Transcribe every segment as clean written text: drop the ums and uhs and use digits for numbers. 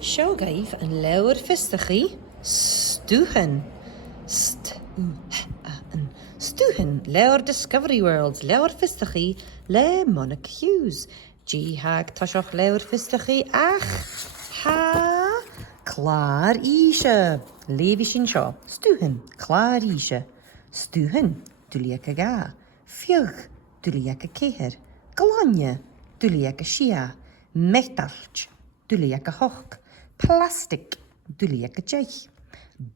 Seogaibh an leabhar fistachaí Stuthan. Stuthan, leabhar Discovery Worlds, leabhar fistachaí le Monica Hughes. Hag tasioch leabhar fistachaí ach ha clár ishe. Levi sin seo. Stuthan, clár ishe. Stuthan, dúliac a ga. Fiog, dúliac a céhir. Glanya, dúliac a shia. Metalt, dúliac a hoch. Plastic, dúliac a jeich.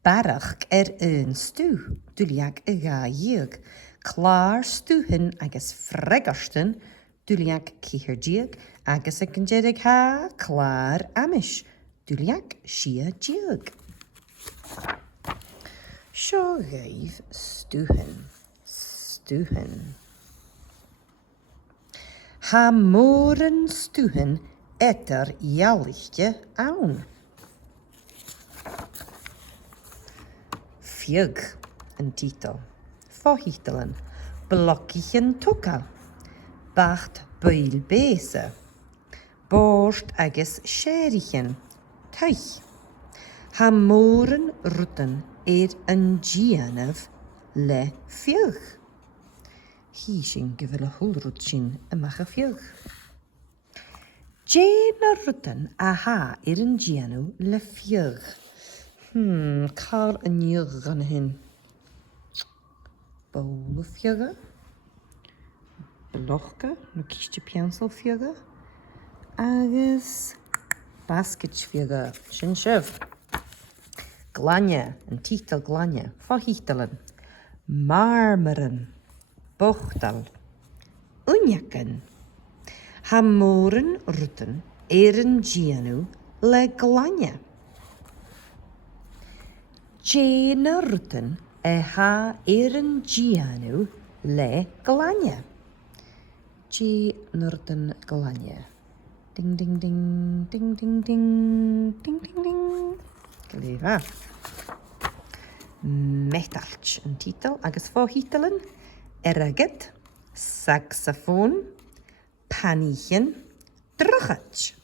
Barach een stú, dúliac a ga dhéag. Clár stúhan agus fregasten, dúliac céhir diag, agus a gynjedig ha clár amish, dúliac shia diag. Seogaibh Stuthan. Ha móran Stuthan etar ialichte awn. Fiog yn titel. Fáhítalan. Blokkichen tukal. Bacht buil bese. Borst agus sherichen. Teich. Ha móran rutan yn gianaf le fiog. Hi sin gyfel y hwlrwt sin ymach a fiog. Jane rutan a ha yn gianw le fiog. Cael yn iog gan hyn. Bowl of fioga. Blochka, no kistje piansel fioga. Agus basket fioga. Sin sef. Glanya, een titel glanya. Fáhítalan. Marmeren. Bochtal. Unjaken. Ha móran rutan yn gianw le glanya. Jane rutan ha yn gianw le glanya. Jane rutan glanya. Ding ding ding, ding ding ding, ding ding ding. Glefa. Metalch yn titel agus fáhítalan. Eragad, saxofoon, panichen, drachach.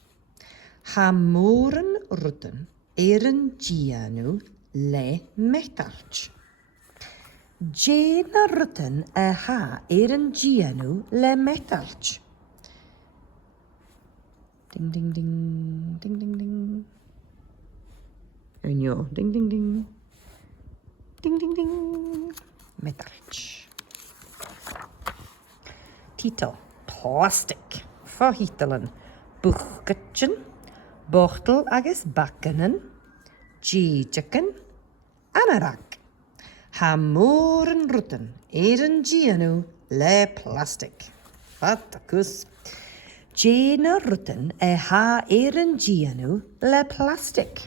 Ha móran rutan yn gianw le metalch. Jane rutan ha yn gianw le metalch. Ding ding ding, ding ding ding. Ynyo, ding ding ding. Ding ding ding. Metalch. Titel. Plastic. Fáhítalan. Buchgatchen. Bochtel agus bakkanen. Jejaken. Anarak. Ha móran rutan yn gianw le plastic. Fatakus. Jane rutan ha yn gianw le plastic.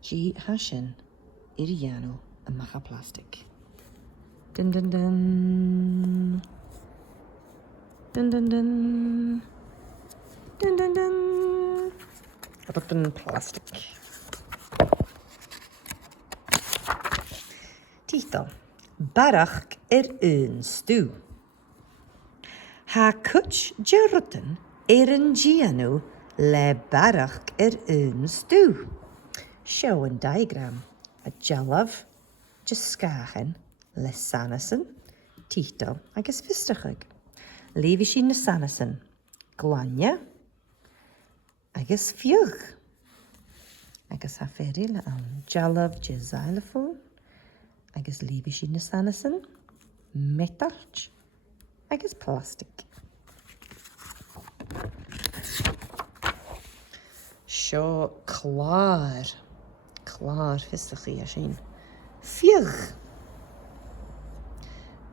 G hashin iriano a macha plastic. Dun dun dun. Dun dun dun. Dun dun dun. Rutan plastic. Titel. Barach een stú. Ha kuch rutan yn gianw le barach een stú. Show and diagram. A jalaf, jaskachen, le sanasen, titel agus fistachaig. Levi sin na sanasen. Glanya, agus fiog. Agus ha ferry le an jalaf, xylophone, agus levi sin na sanasen. Metalch, agus plastic. Seo clár. Clár fistachaí a sin. Fiog.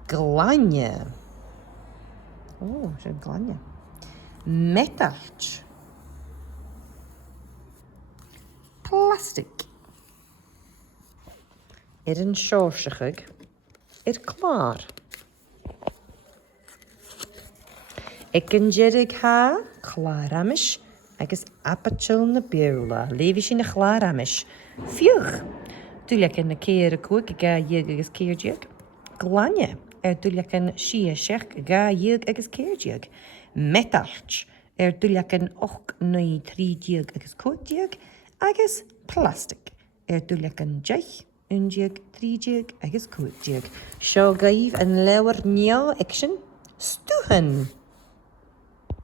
Glanya. Oh, sin glanya. Metalch. Plastic. Yn seorsachaig. Clár. Yn jedig ha clár amish agus apachil na beula. Levi sin na clár amish. Fiog. Dúliac yn na céir a cwg ga dhéag agus céir diag. Glanya. Dúliac yn shia sheach ga dhéag agus céir diag. Metalch. dúleachan 8 9 3 agus 4 agus plastic. Dúleachan 10 1 3 agus 4. Seo gaibh an leabhar neo ag sin Stuthan.